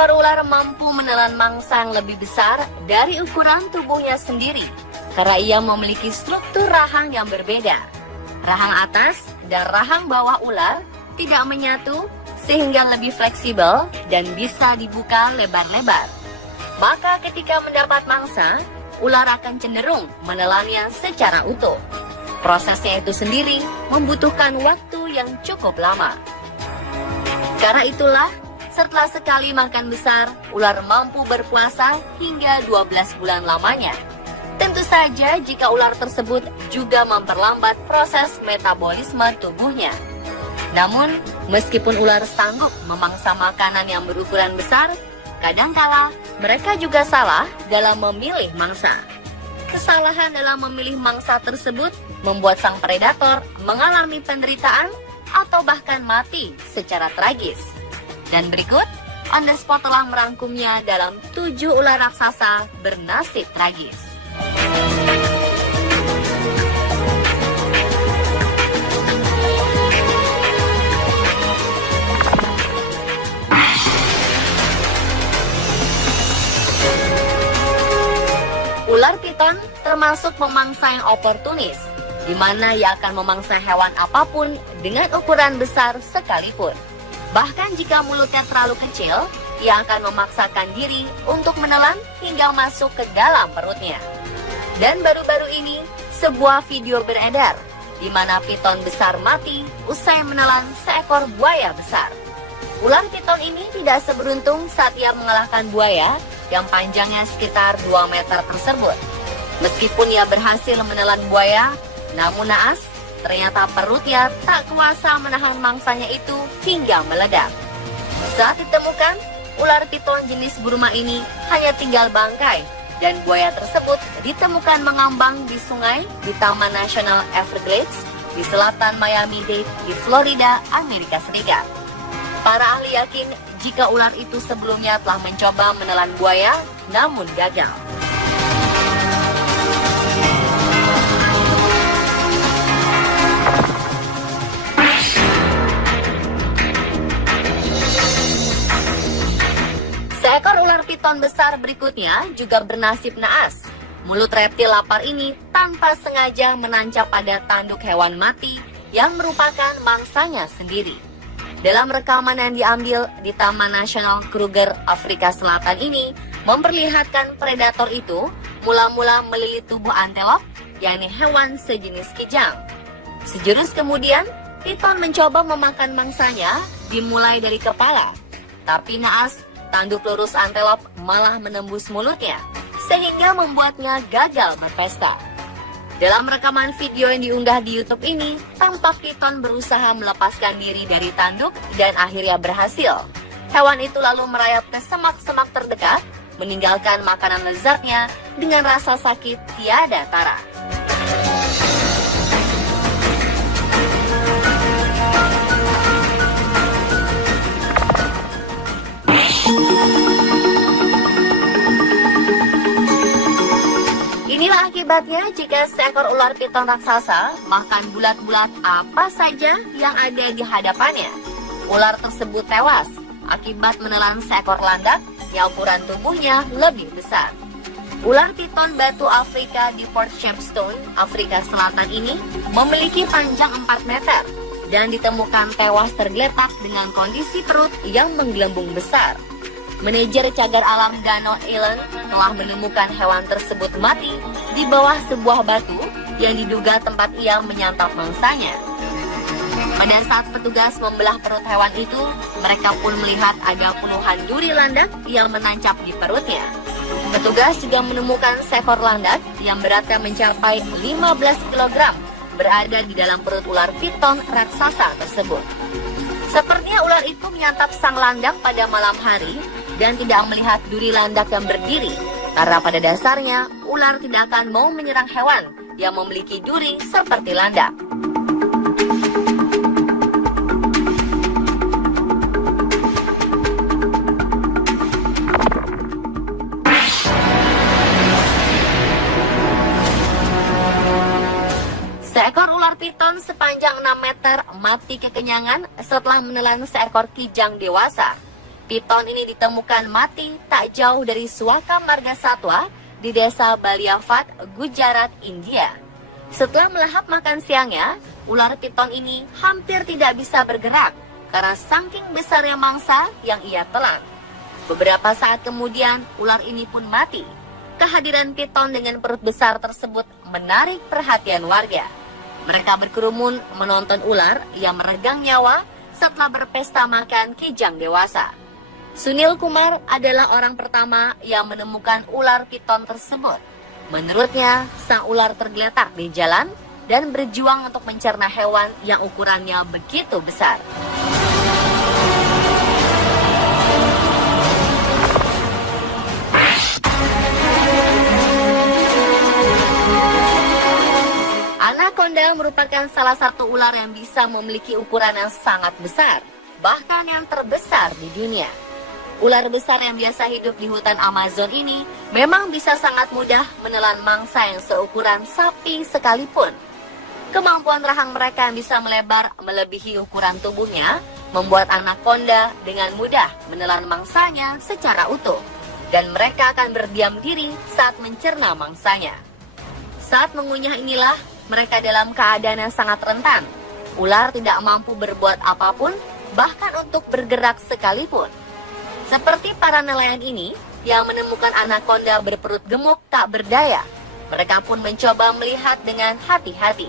Seekor ular mampu menelan mangsa yang lebih besar dari ukuran tubuhnya sendiri karena ia memiliki struktur rahang yang berbeda. Rahang atas dan rahang bawah ular tidak menyatu sehingga lebih fleksibel dan bisa dibuka lebar-lebar. Maka ketika mendapat mangsa, ular akan cenderung menelannya secara utuh. Prosesnya itu sendiri membutuhkan waktu yang cukup lama. Karena itulah, setelah sekali makan besar, ular mampu berpuasa hingga 12 bulan lamanya. Tentu saja jika ular tersebut juga memperlambat proses metabolisme tubuhnya. Namun, meskipun ular sanggup memangsa makanan yang berukuran besar, kadangkala mereka juga salah dalam memilih mangsa. Kesalahan dalam memilih mangsa tersebut membuat sang predator mengalami penderitaan atau bahkan mati secara tragis. Dan berikut, On The Spot telah merangkumnya dalam 7 ular raksasa bernasib tragis. Ular piton termasuk pemangsa yang oportunis, di mana ia akan memangsa hewan apapun dengan ukuran besar sekalipun. Bahkan jika mulutnya terlalu kecil, ia akan memaksakan diri untuk menelan hingga masuk ke dalam perutnya. Dan baru-baru ini, sebuah video beredar, di mana piton besar mati usai menelan seekor buaya besar. Ular piton ini tidak seberuntung saat ia mengalahkan buaya yang panjangnya sekitar 2 meter tersebut. Meskipun ia berhasil menelan buaya, namun naas, ternyata perutnya tak kuasa menahan mangsanya itu hingga meledak. Saat ditemukan, ular piton jenis Burma ini hanya tinggal bangkai dan buaya tersebut ditemukan mengambang di sungai di Taman Nasional Everglades di selatan Miami-Dade di Florida, Amerika Serikat. Para ahli yakin jika ular itu sebelumnya telah mencoba menelan buaya namun gagal. Seekor ular piton besar berikutnya juga bernasib naas. Mulut reptil lapar ini tanpa sengaja menancap pada tanduk hewan mati yang merupakan mangsanya sendiri. Dalam rekaman yang diambil di Taman Nasional Kruger, Afrika Selatan ini, memperlihatkan predator itu mula-mula melilit tubuh antelop, yakni hewan sejenis kijang. Sejurus kemudian, piton mencoba memakan mangsanya dimulai dari kepala. Tapi naas, tanduk lurus antelop malah menembus mulutnya, sehingga membuatnya gagal berpesta. Dalam rekaman video yang diunggah di YouTube ini, tampak piton berusaha melepaskan diri dari tanduk dan akhirnya berhasil. Hewan itu lalu merayap ke semak-semak terdekat, meninggalkan makanan lezatnya dengan rasa sakit tiada tara. Inilah akibatnya jika seekor ular piton raksasa makan bulat-bulat apa saja yang ada di hadapannya. Ular tersebut tewas akibat menelan seekor landak yang ukuran tubuhnya lebih besar. Ular piton batu Afrika di Port Shepstone, Afrika Selatan ini memiliki panjang 4 meter dan ditemukan tewas tergeletak dengan kondisi perut yang menggelembung besar. Manajer cagar alam Gano Island telah menemukan hewan tersebut mati di bawah sebuah batu yang diduga tempat ia menyantap mangsanya. Pada saat petugas membelah perut hewan itu, mereka pun melihat ada puluhan duri landak yang menancap di perutnya. Petugas juga menemukan seekor landak yang beratnya mencapai 15 kg berada di dalam perut ular piton raksasa tersebut. Sepertinya ular itu menyantap sang landak pada malam hari dan tidak melihat duri landak yang berdiri, karena pada dasarnya ular tidak akan mau menyerang hewan yang memiliki duri seperti landak. Seekor ular piton sepanjang 6 meter mati kekenyangan setelah menelan seekor kijang dewasa. Piton ini ditemukan mati tak jauh dari Suaka Marga Satwa di desa Baliafat, Gujarat, India. Setelah melahap makan siangnya, ular piton ini hampir tidak bisa bergerak karena saking besarnya mangsa yang ia telan. Beberapa saat kemudian, ular ini pun mati. Kehadiran piton dengan perut besar tersebut menarik perhatian warga. Mereka berkerumun menonton ular yang meregang nyawa setelah berpesta makan kijang dewasa. Sunil Kumar adalah orang pertama yang menemukan ular piton tersebut. Menurutnya, sang ular tergeletak di jalan dan berjuang untuk mencerna hewan yang ukurannya begitu besar. Anaconda merupakan salah satu ular yang bisa memiliki ukuran yang sangat besar, bahkan yang terbesar di dunia. Ular besar yang biasa hidup di hutan Amazon ini memang bisa sangat mudah menelan mangsa yang seukuran sapi sekalipun. Kemampuan rahang mereka yang bisa melebar melebihi ukuran tubuhnya membuat anaconda dengan mudah menelan mangsanya secara utuh, dan mereka akan berdiam diri saat mencerna mangsanya. Saat mengunyah inilah mereka dalam keadaan yang sangat rentan. Ular tidak mampu berbuat apapun, bahkan untuk bergerak sekalipun. Seperti para nelayan ini yang menemukan anaconda berperut gemuk tak berdaya, mereka pun mencoba melihat dengan hati-hati.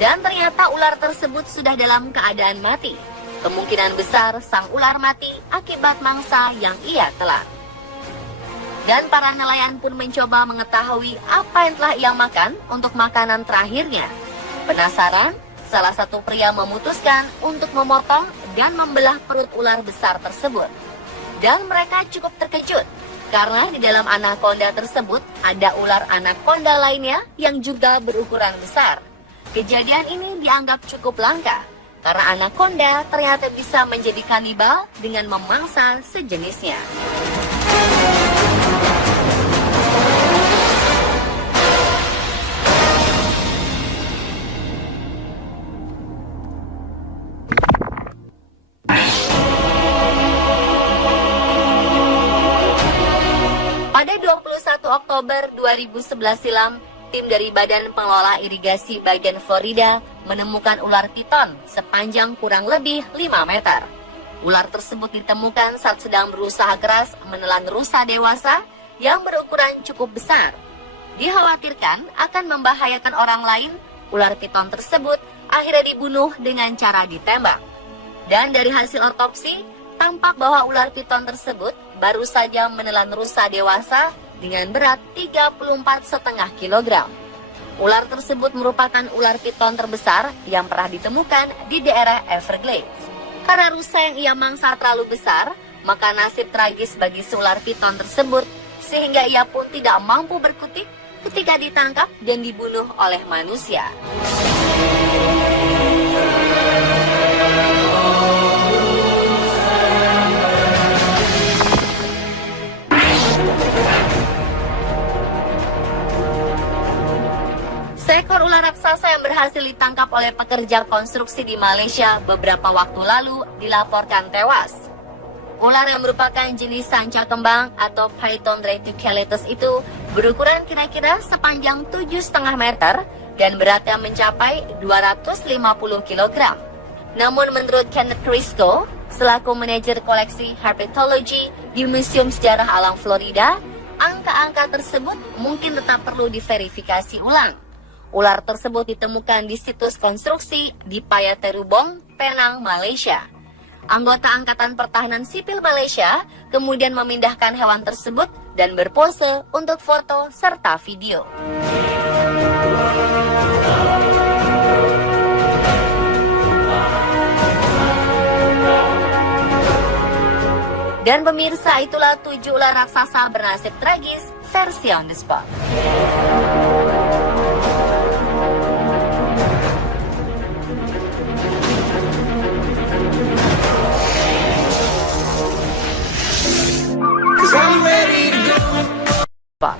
Dan ternyata ular tersebut sudah dalam keadaan mati. Kemungkinan besar sang ular mati akibat mangsa yang ia telan. Dan para nelayan pun mencoba mengetahui apa yang telah ia makan untuk makanan terakhirnya. Penasaran, salah satu pria memutuskan untuk memotong dan membelah perut ular besar tersebut. Dan mereka cukup terkejut karena di dalam anaconda tersebut ada ular anaconda lainnya yang juga berukuran besar. Kejadian ini dianggap cukup langka karena anaconda ternyata bisa menjadi kanibal dengan memangsa sejenisnya. Pada 21 Oktober 2011 silam, tim dari Badan Pengelola Irigasi bagian Florida menemukan ular piton sepanjang kurang lebih 5 meter. Ular tersebut ditemukan saat sedang berusaha keras menelan rusa dewasa yang berukuran cukup besar. Dikhawatirkan akan membahayakan orang lain, ular piton tersebut akhirnya dibunuh dengan cara ditembak. Dan dari hasil otopsi, tampak bahwa ular piton tersebut baru saja menelan rusa dewasa dengan berat 34,5 kg. Ular tersebut merupakan ular piton terbesar yang pernah ditemukan di daerah Everglades. Karena rusa yang ia mangsa terlalu besar, maka nasib tragis bagi si ular piton tersebut sehingga ia pun tidak mampu berkutik ketika ditangkap dan dibunuh oleh manusia. Seekor ular raksasa yang berhasil ditangkap oleh pekerja konstruksi di Malaysia beberapa waktu lalu dilaporkan tewas. Ular yang merupakan jenis sanca kembang atau Python reticulatus itu berukuran kira-kira sepanjang 7,5 meter dan beratnya mencapai 250 kg. Namun menurut Kenneth Crisco, selaku manajer koleksi herpetologi di Museum Sejarah Alam Florida, angka-angka tersebut mungkin tetap perlu diverifikasi ulang. Ular tersebut ditemukan di situs konstruksi di Payaterubong, Penang, Malaysia. Anggota Angkatan Pertahanan Sipil Malaysia kemudian memindahkan hewan tersebut dan berpose untuk foto serta video. Dan pemirsa, itulah 7 ular raksasa bernasib tragis versi On The Spot. Pak.